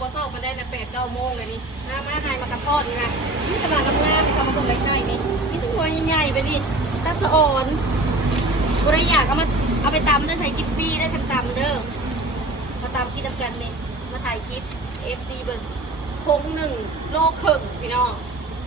บ่เศร้ามาได้นะ8-9 โมงเลยนี่มาหายมากระทอดนี่นะนี่กำลังงามๆเขามาเบิ่งใกล้ๆนี่มีตัวใหญ่ๆไปนี่ตาสะอ่อนกูได้อยากเอาไปตำเด้อใส่กิ๊บปี้ได้ทันตำเด้อมาตำกินกันนี่มาถ่ายคลิป FC เบิ่งพง1 โลครึ่งพี่น้อง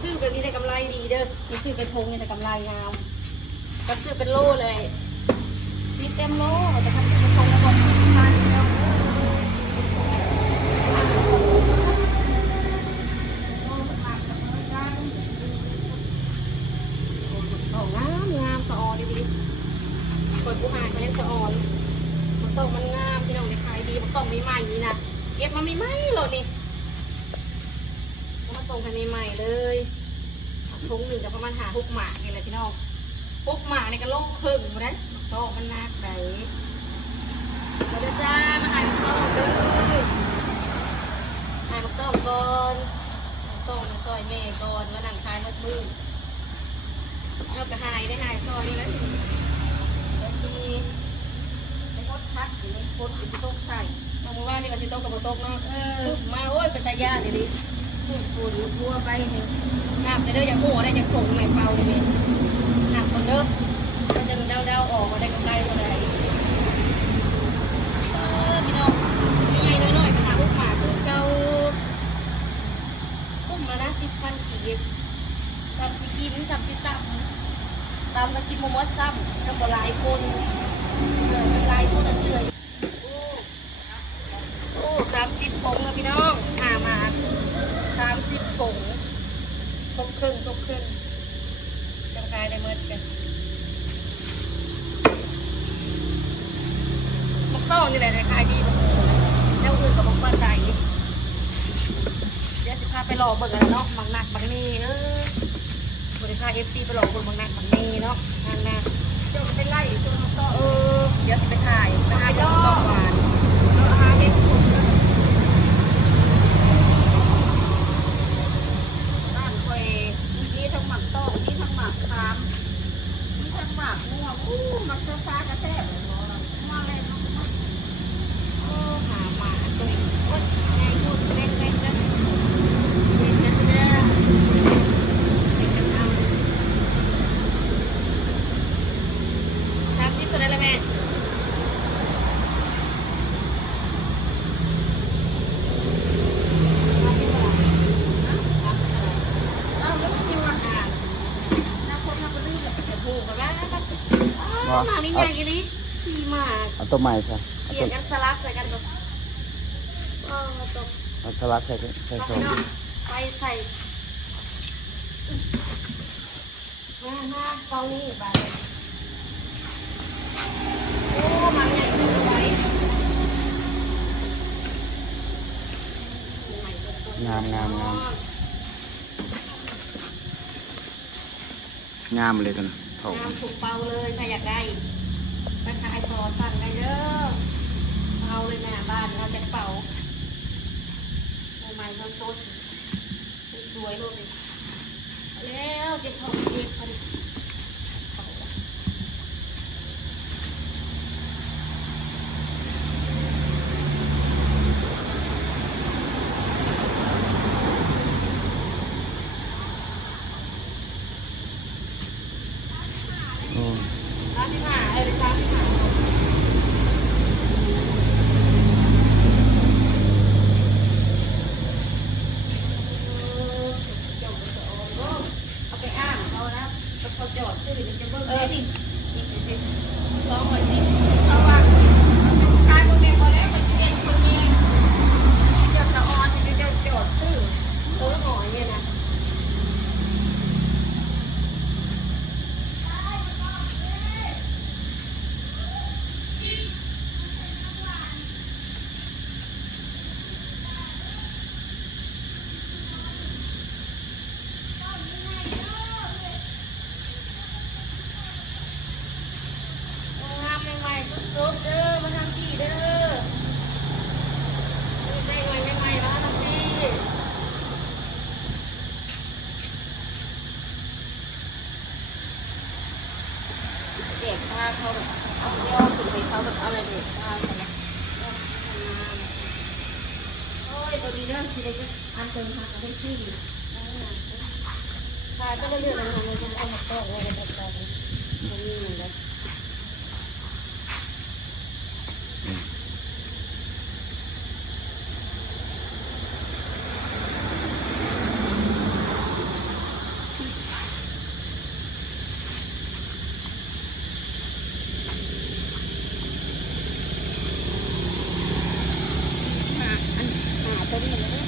ซื้อแบบนี้ได้กำไรดีเด้อนี่ซื้อเป็นพงเนี่ยได้กำไรงามก็ซื้อเป็นโลเลยมีเต็มโลแต่ทำเป็นพงแล้วก็พันแล้วงามสะออนดีๆคนผู้หายเขาเล่นสะออนมันต้องมันงามพี่น้องในขายดีมันต้องมีใหม่นี่นะเก็บมาไม่ไหมหรอนี่มาส่งให้ใหม่ๆเลยถุง1กับประมาณ6 หมากนี่แหละพี่น้อง6 หมากในกระโหลกครึ่งหมดเลยต้องมันนักไหนมาเด้อจ้ามาหายมันต้องเด้อหายมันต้องก่อนต้องซอยแม่ก่อนแล้วนั่งคายมือเอากระหายได้หายซอยนี่แล้วแล้วทีไอ้พดพักหรือพดอยู่ที่โต๊ะใส่เอามาว่านี่มันที่โต๊ะกับโต๊ะเนาะมาโอ้ยเป็นตาญาดิปูนทั่วไปนี่น้ำจะได้จากหัวได้จากผงไม่เป่าเลยน้ำคนเด้อก็จะเดาออกมาได้กับไก่ตัวไหนพี่น้องมีใหญ่น้อยๆขนาดลูกหมาคือเก่าพุ่มมานะ10,000 กีบตำกิน30 ตำก็กินมะม่วงซ้ำกับหลายคนเป็นหลายคนเชื่อโอ้30 ผงนะพี่น้องมา30 ผงตกครึ่งจังกายได้เมื่อกันมักต้องนี่แหละขายดีมากแล้วอื่นกับมักปั้นใจเดี๋ยวสิพาไปรอเบิกกันเนาะบางนักบางนี่บริษัท FC ไปหลอกคนบางนักบางนี่เนาะงานนะเจ้าไปไล่จนมันก็เดี๋ยวไปถ่ายไปหาดอกหวานหาเห็ดบ้านคอยมีทั้งหมักโต๊ะมีทั้งหมักคามมีทั้งหมักม่วงหมักฟ้ากระแทกมาเลยหาหมาตัวนี้ไงพูดเล่นๆนะตัวนั้นแหละแม่มานี่ใหญ่กันดิดีมากเอาตัวใหม่ใส่เปลี่ยนกันสลับใส่กันแบบเอาสลัดใส่ส้มไปใส่มาเกานี่ไปโอ้มาใหญ่ไว้งามเลยตัวนะงามถูกเป่าเลยใครอยากได้ไปขายต่อสั่งได้เด้อเอาเลยแม่บ้านเราจะเป่าใหม่ๆสดๆสวยๆเลยแล้วจะพอเก็บไปร้านที่หาเลยร้านที่หาเอาไปอ้างเขานะเขาจะ นี้เด้อที่ได้อันเติมหากันได้ที่ค่ะก็เรื่อยๆเลยเราจะเอามาต้มไว้กันต่อไปนี่เหมือนกัน ต้นมันเลย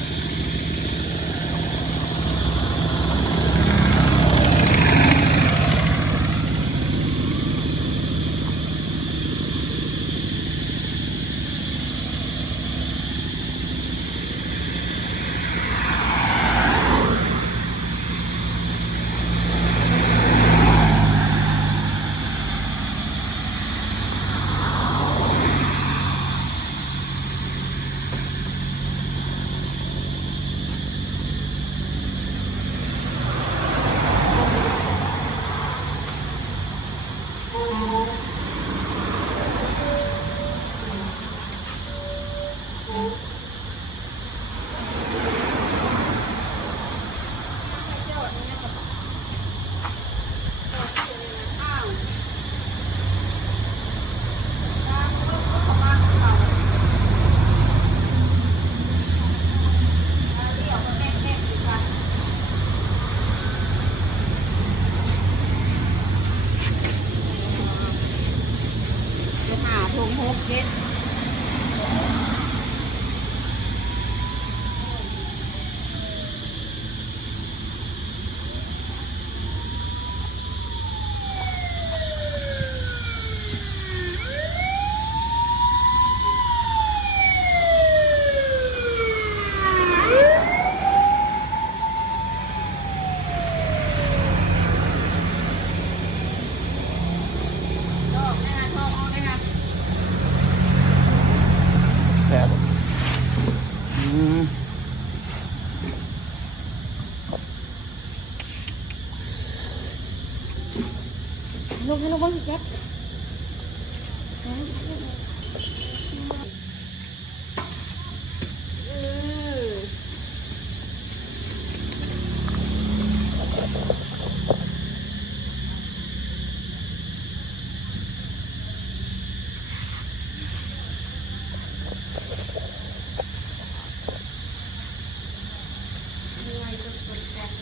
เด็ดชอบนะคะชอบเอานะคะ แบบลูกให้ลูกบ้างแจ๊ค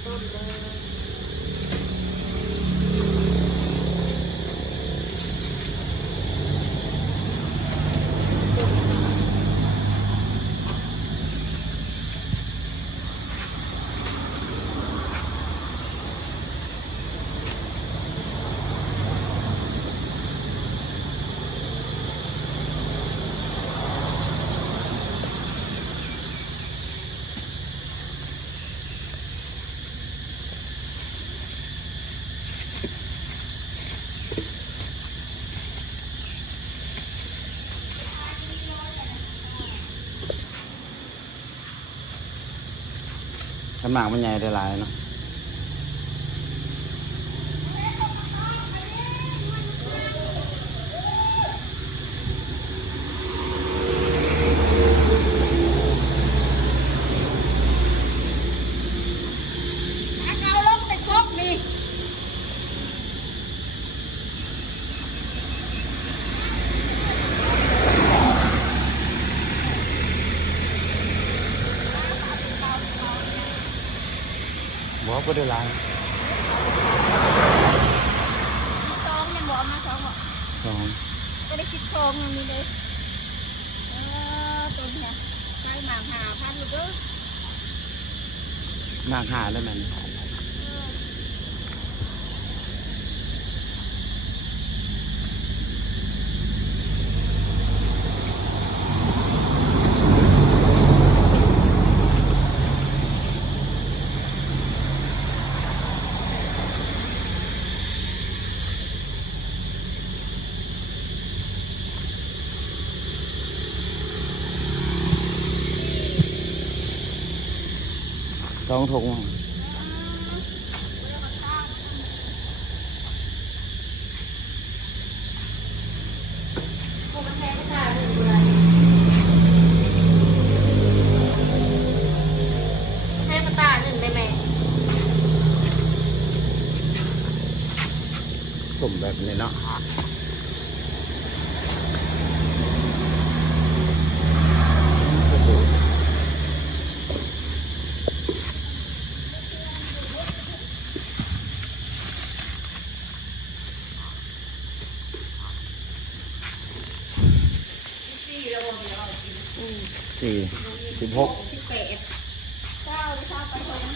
ต้นเลยขันหมากมันใหญ่ได้หลายเนาะเอาลงไปครบนี่ บอกก็ได้หลาย ซองยังบอกมาซองบอก สอง ก็ได้คิดซองยังมีเลยต้นเนี่ยใช้หมากหาพันลูกเด้อ หมากหาได้ไหมสองถุง พวกมันแทงไม่ได้เลย มแบบนี้เนาะสี่แล้ววันนี้เรากิน 16 18เจ้าไปทราบไปคนนะ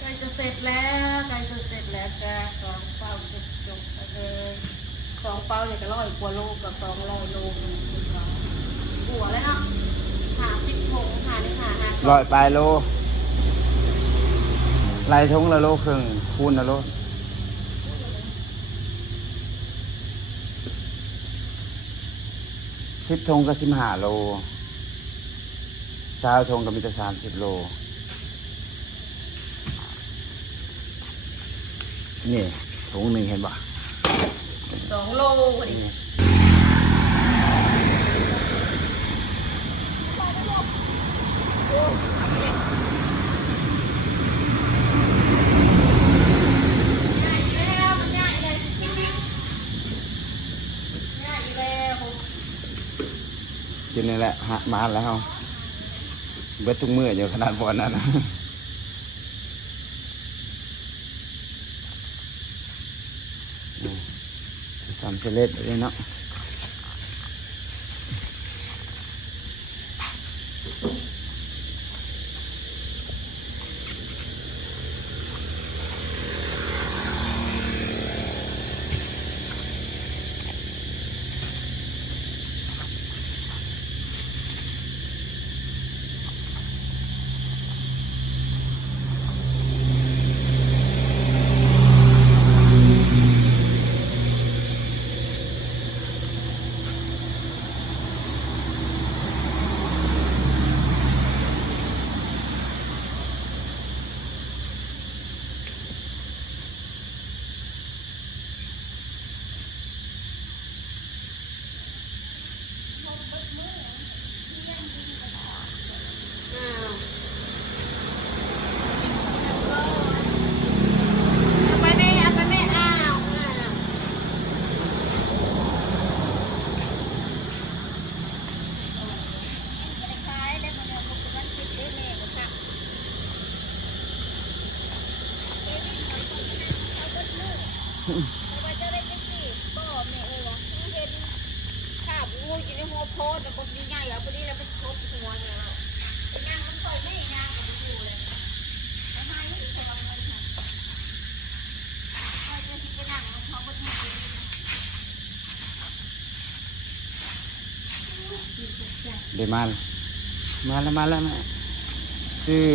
ใกล้จะเสร็จแล้วจ้าสองเป้าจะจบเลยสองเป้าเนี่ยก็100 กว่าโลกับ200 โลหัวแล้วเนาะ50 ถุง50 ร้อยปลายโลลายทงละโลครึ่งคูณละโล10 ธงก็15 โล20 ธงก็มีแต่30 โลนี่ถุงหนึ่งเห็นป่ะ 2 โลพอดี นี่ ง่ายแล้วมันง่ายเลยง่ายแล้ว กินนี่แหละหะมาแล้วเบิดทุกมื้ออยู่ขนาดบอลนั้นนะสามเสล็ดเลยเนาะไปแม่อ้าว ข้าวงูอยู่ในหัวโพดแต่คนใหญ่ๆเอาไปนี่แล้วไปทบหัวเนี่ยแล้วนั่งมันปล่อยไม่ยางมันอยู่เลยทำไมไม่ถึงทำมันค่ะคอยจะทิ้งไปนั่งมันท้องมันหมดเลย เดี๋ยวมาแล้วแม่คือ